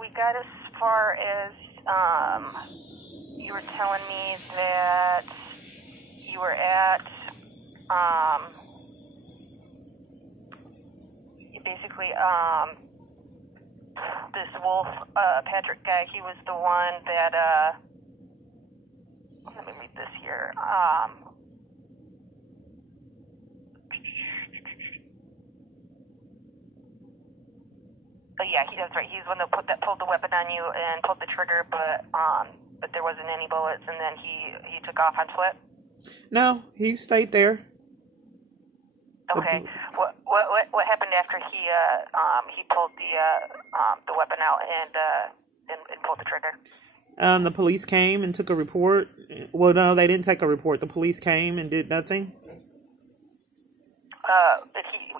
we got as far as, you were telling me that you were at, basically, this Wolf, Patrick guy, he was the one that, let me read this here, but yeah, that's right. He's the one that pulled the weapon on you and pulled the trigger, but there wasn't any bullets, and then he took off on foot. No, he stayed there. Okay. What happened after he pulled the weapon out and pulled the trigger? The police came and took a report. Well, no, they didn't take a report. The police came and did nothing.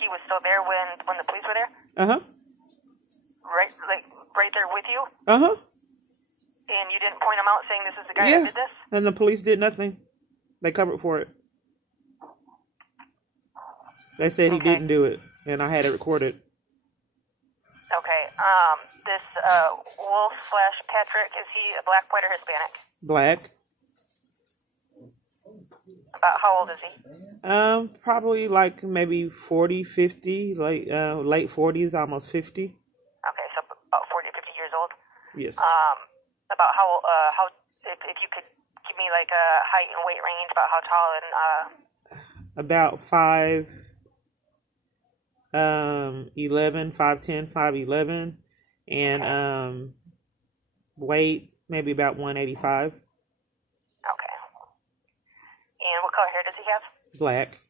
He was still there when the police were there? Uh-huh. Right there with you? Uh-huh. And you didn't point him out saying this is the guy that did this? And the police did nothing. They covered for it. They said he didn't do it, and I had it recorded. Okay. This Wolf / Patrick, is he a black, white, or Hispanic? Black. About how old is he? Probably like maybe 40, 50, like late 40s, almost 50. Okay, so about 40 to 50 years old. Yes. About how if you could give me like a height and weight range, about how tall and about 5'11", 5'10", 5'11", and weight maybe about 185. Okay. And what color hair does he have? Black.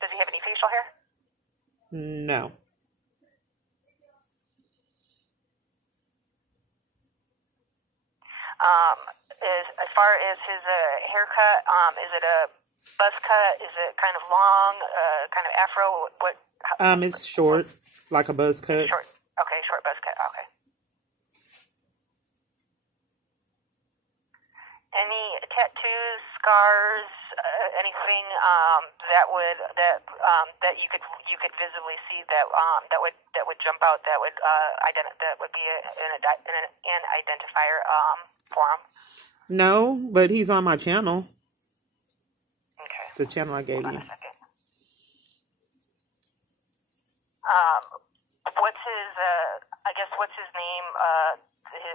Does he have any facial hair? No. As far as his haircut, is it a buzz cut? Is it kind of long, kind of afro? What? It's short, like a buzz cut. Short. Okay, short buzz cut. Okay. Any tattoos, scars, anything that you could visibly see that would jump out, that would be an identifier for him? No, but he's on my channel. Okay. The channel I gave you. Hold on a second. What's his name?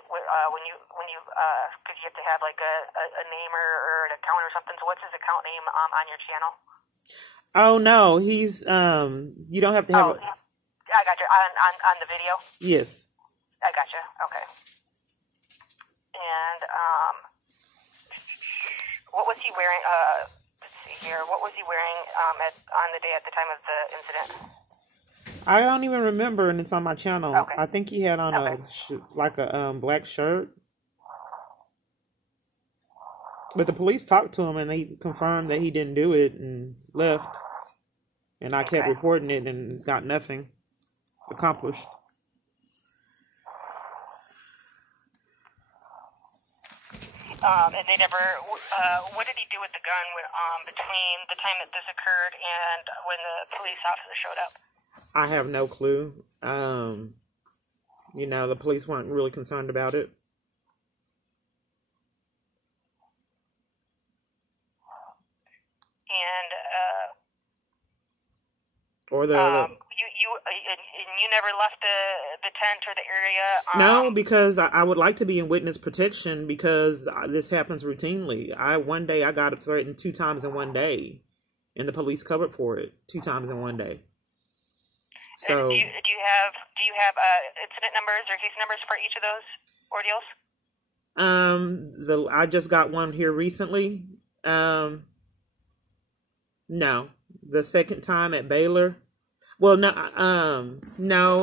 When you because you have to have like a name or an account or something. So what's his account name on your channel? Oh no, he's you don't have to have. I got you on the video. Yes. I got you. Okay. And what was he wearing? Let's see here. What was he wearing on the day at the time of the incident? I don't even remember, and it's on my channel. Okay. I think he had on a black shirt. But the police talked to him, and they confirmed that he didn't do it and left. And I kept reporting it and got nothing accomplished. And they never. What did he do with the gun between the time that this occurred and when the police officer showed up? I have no clue. The police weren't really concerned about it. And you never left the tent or the area? No, because I would like to be in witness protection because this happens routinely. One day I got threatened 2 times in one day, and the police covered for it 2 times in one day. So do you have incident numbers or case numbers for each of those ordeals? I just got one here recently. No, the second time at Baylor. Well, no.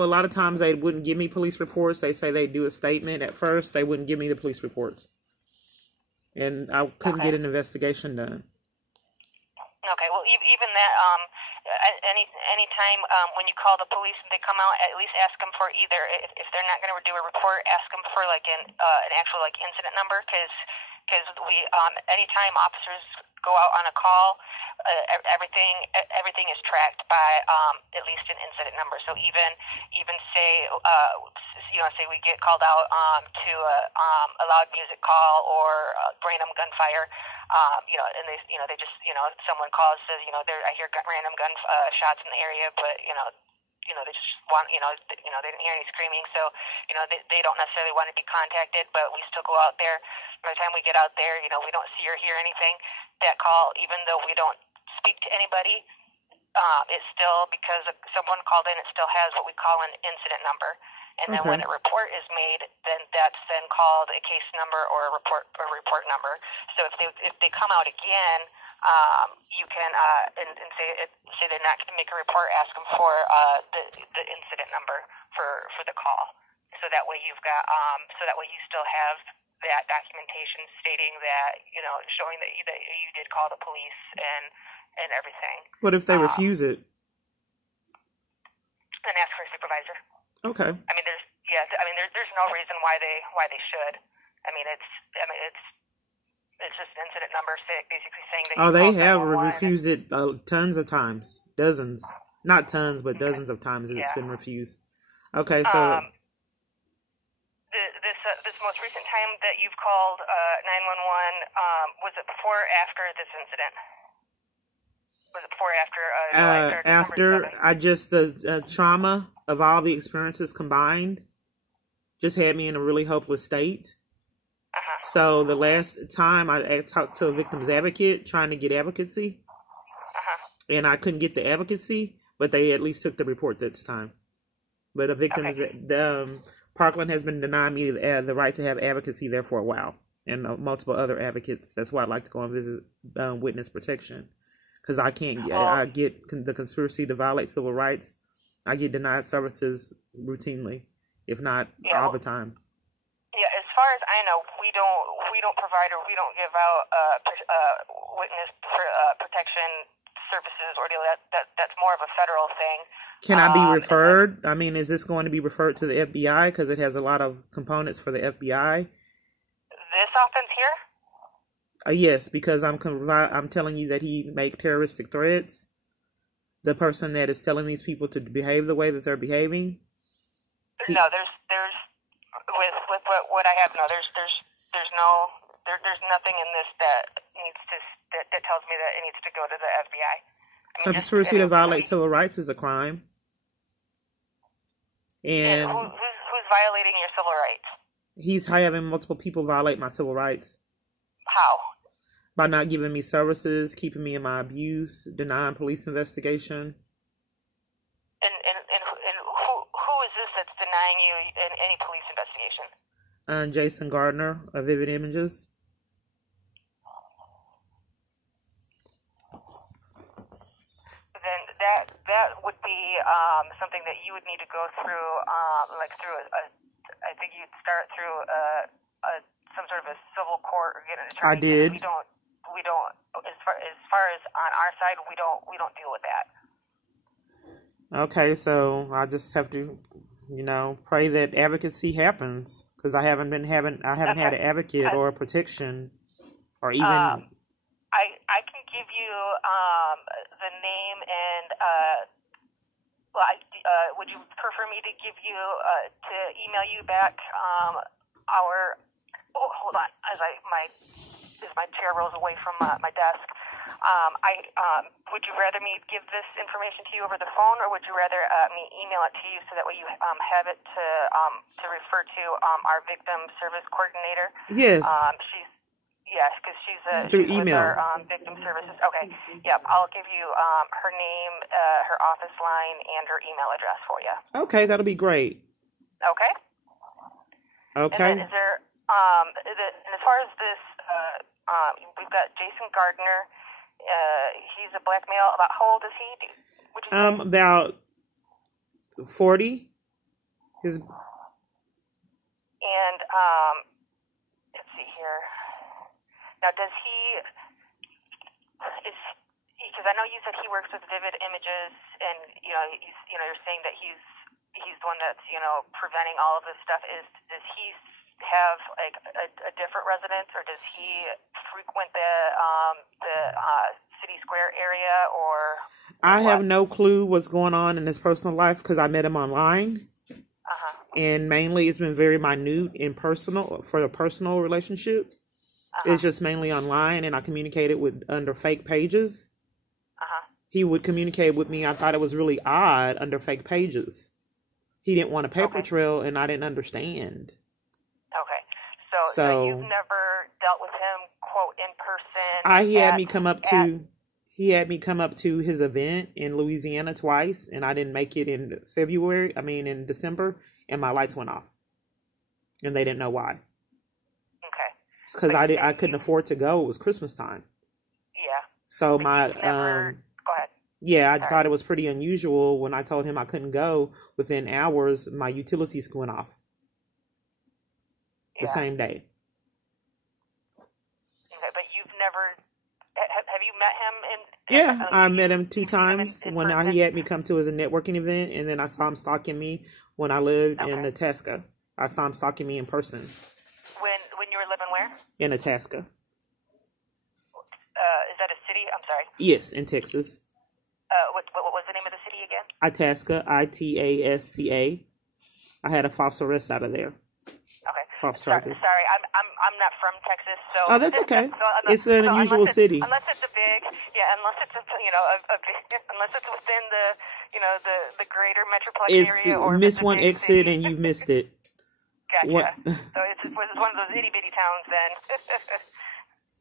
A lot of times they wouldn't give me police reports. They say they do a statement at first. They wouldn't give me the police reports, and I couldn't get an investigation done. Okay. Well, even that. Any time when you call the police and they come out, at least ask them for either, if they're not going to do a report, ask them for like an actual like incident number, because because anytime officers go out on a call, everything is tracked by at least an incident number. So even say say we get called out to a loud music call or random gunfire, and they just someone calls, says I hear random gun shots in the area, but they just want they didn't hear any screaming, so they don't necessarily want to be contacted, but we still go out there. By the time we get out there, we don't see or hear anything. That call, even though we don't speak to anybody, it's still, because someone called in, it still has what we call an incident number. And then when a report is made, then that's then called a case number or a report number. So if they come out again, you can and say they're not going to make a report, ask them for the incident number for the call. So that way you still have that documentation stating that, showing that you did call the police and everything. What if they refuse it? Then ask for a supervisor. Okay. There's no reason why they should. It's just an incident number basically saying that. Oh, they have refused it tons of times, dozens, not tons, but dozens of times it's been refused. Okay, so. This most recent time that you've called 911, was it before or after this incident? Was it before or after? After. The trauma of all the experiences combined just had me in a really hopeless state. So the last time I talked to a victim's advocate trying to get advocacy, and I couldn't get the advocacy, but they at least took the report this time. But a victim's Parkland has been denying me the right to have advocacy there for a while, and multiple other advocates. That's why I'd like to go and visit witness protection, because I can't get. I get the conspiracy to violate civil rights. I get denied services routinely, if not all the time. Yeah, as far as I know, we don't provide or we don't give out witness protection services or that's more of a federal thing. Can I be referred? Is this going to be referred to the FBI because it has a lot of components for the FBI? This offense here? Yes, because I'm telling you that he make terroristic threats. The person that is telling these people to behave the way that they're behaving. No, there's with what I have. No, there's nothing in this that tells me that it needs to go to the FBI. Conspiracy to violate civil rights is a crime. And who's violating your civil rights? He's having multiple people violate my civil rights. How? By not giving me services, keeping me in my abuse, denying police investigation. And who is this that's denying you any police investigation? Jason Gardner of Vivid Images. Then that would be something that you would need to go through, I think you'd start through some sort of a civil court or get an attorney. I did. We don't. As far as on our side, we don't deal with that. Okay, so I just have to, pray that advocacy happens, because I haven't had an advocate or a protection, or even. I can give you the name and would you prefer me to give you to email you back our? Oh, hold on, as my chair rolls away from my desk. Would you rather me give this information to you over the phone, or would you rather me email it to you so that way you have it to refer to our victim service coordinator? Yes. Yes, because she's through email. With our victim services. Okay. Yep. I'll give you her name, her office line, and her email address for you. Okay, that'll be great. Okay. Okay. And then is there and as far as this, we've got Jason Gardner. He's a black male. About how old is he? Would you say? About 40. And let's see here. Now, does he? Because I know you said he works with Vivid Images, and you're saying that he's the one that's preventing all of this stuff. Does he have like a different residence, or does he frequent the City Square area, or I what? have no clue what's going on in his personal life because I met him online. And mainly it's been very minute and personal for the personal relationship. It's just mainly online, and I communicated with under fake pages. He would communicate with me. I thought it was really odd under fake pages. He didn't want a paper trail, and I didn't understand. Okay. So you've never dealt with him, quote, in person? He had me come up to his event in Louisiana twice, and I didn't make it in in December, and my lights went off. And they didn't know why. Okay. Because I couldn't afford to go. It was Christmas time. Yeah. So go ahead. Yeah, I thought it was pretty unusual when I told him I couldn't go. Within hours, my utilities went off. The same day. Okay, but you've never... Have you met him in... Yeah, I met him 2 times when he had me come to his networking event, and then I saw him stalking me when I lived in Itasca. I saw him stalking me in person. When you were living where? In Itasca. Is that a city? I'm sorry. Yes, in Texas. What was the name of the city again? Itasca, Itasca. I had a false arrest out of there. Okay. False charges. Sorry, I'm not from Texas, so. Oh, that's okay. It's an unusual city. Unless it's a big, unless it's unless it's within the greater metropolitan area, or miss one exit and you missed it. Gotcha. So it's one of those itty bitty towns then.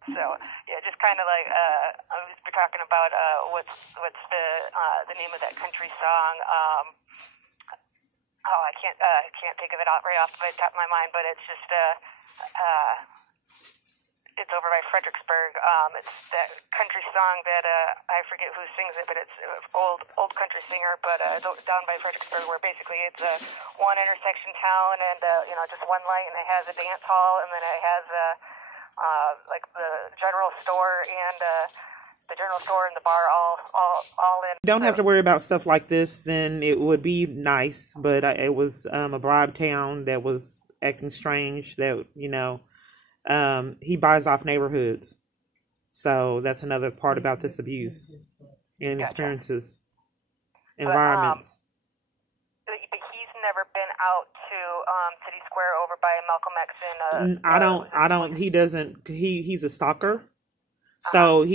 So yeah, just kind of like we're talking about what's the name of that country song. I can't think of it right off the top of my mind, but it's just it's over by Fredericksburg. It's that country song that I forget who sings it, but it's an old country singer, but down by Fredericksburg, where basically it's a one intersection town, and just one light, and it has a dance hall, and then it has like the general store and the bar all in. You don't have to worry about stuff like this, then it would be nice, but it was a bribe town that was acting strange, that he buys off neighborhoods, so that's another part about this abuse and experiences, environments. But he's never been out to City Square over by Malcolm X and he's a stalker. So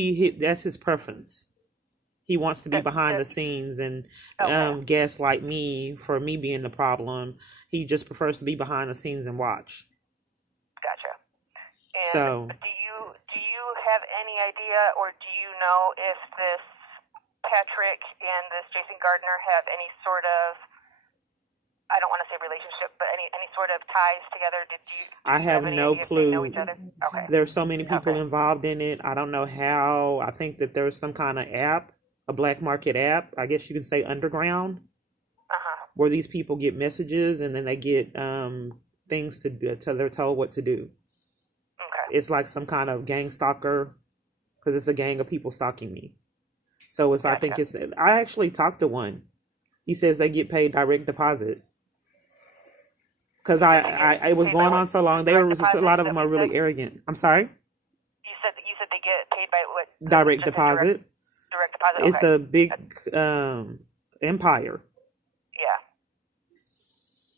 that's his preference. He wants to be behind the scenes and gaslight me for me being the problem. He just prefers to be behind the scenes and watch. Gotcha. And so, do you have any idea, or do you know if this Patrick and this Jason Gardner have any sort of, I don't want to say relationship, but any sort of ties together? I have no clue. Know each other? Okay. There's so many people involved in it. I don't know how. I think that there's some kind of app, a black market app, I guess you can say underground, where these people get messages and then they get things to do, so they're told what to do. Okay. It's like some kind of gang stalker, because it's a gang of people stalking me. So gotcha. I actually talked to one. He says they get paid direct deposit. Because it was going on so long. A lot of them are really arrogant. I'm sorry? You said they get paid by what? Direct deposit. Direct deposit. Okay. It's a big empire. Yeah.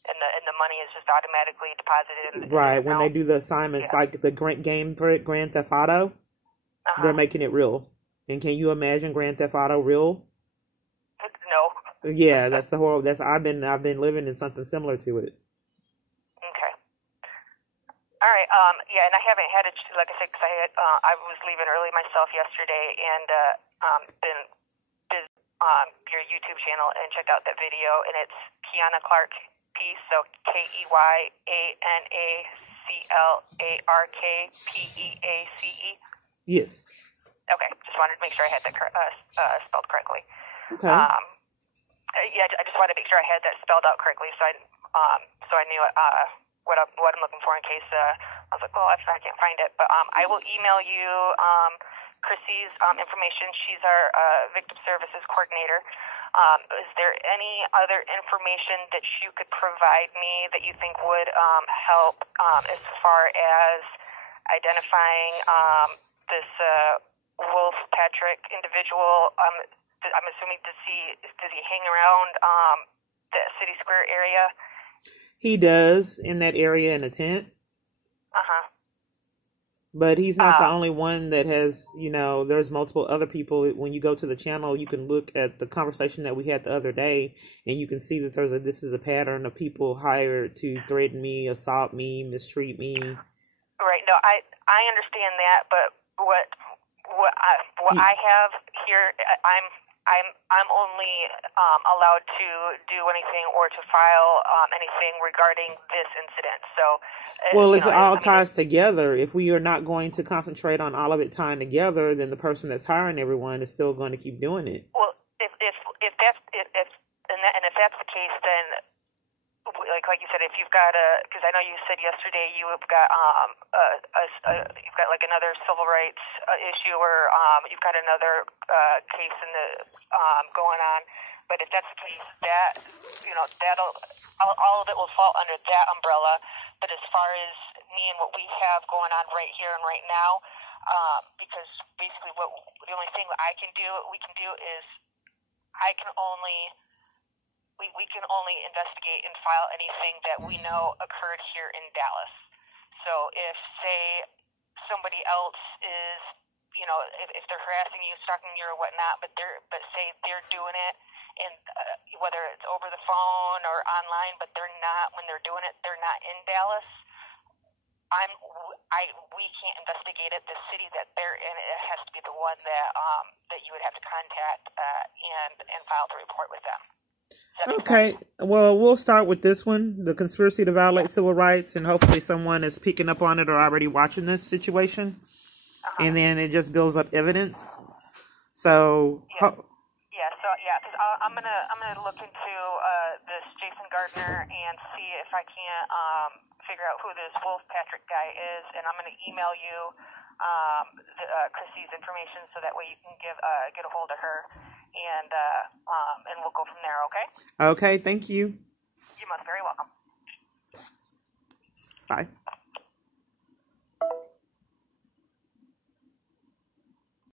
And the money is just automatically deposited. Right. When they do the assignments, like the Grand Theft Auto, they're making it real. And can you imagine Grand Theft Auto real? No. Yeah, that's I've been living in something similar to it. All right, and I haven't had it, like I said, because I was leaving early myself yesterday, and been your YouTube channel and checked out that video, and it's Kiana Clark piece, so KeyanaclarkPeace. Yes. Okay, just wanted to make sure I had that spelled correctly. Okay. I just wanted to make sure I had that spelled out correctly, so I knew what I'm looking for in case I was like, I can't find it. But I will email you Chrissy's information. She's our victim services coordinator. Is there any other information that you could provide me that you think would help as far as identifying this Wolf Patrick individual? I'm assuming does he hang around the City Square area? He does in that area in a tent. But he's not the only one that has, there's multiple other people. When you go to the channel, you can look at the conversation that we had the other day, and you can see that this is a pattern of people hired to threaten me, assault me, mistreat me. Right. No, I understand that, but what I have here, I'm only allowed to do anything or to file anything regarding this incident. So, well, if it all ties together, if we are not going to concentrate on all of it tying together, then the person that's hiring everyone is still going to keep doing it. Well, if that's the case, then like you said, if you've got because I know you said yesterday you've got like another civil rights issue, or you've got another case in the going on. But if that's the case, that that'll all of it will fall under that umbrella. But as far as me and what we have going on right here and right now, because basically the only thing we can do is we can only investigate and file anything that we know occurred here in Dallas. So if, say, somebody else is, if they're harassing you, stalking you, or whatnot, but say they're doing it, and whether it's over the phone or online, but they're not, when they're doing it, they're not in Dallas, we can't investigate it. The city that they're in, it has to be the one that you would have to contact and file the report with them. Okay, well, we'll start with this one, the conspiracy to violate civil rights, and hopefully someone is picking up on it or already watching this situation, and then it just builds up evidence. So, because I'm gonna look into this Jason Gardner and see if I can't figure out who this Wolf Patrick guy is, and I'm gonna email you Chrissy's information so that way you can get a hold of her. And we'll go from there, okay? Okay, thank you. You're most very welcome. Bye.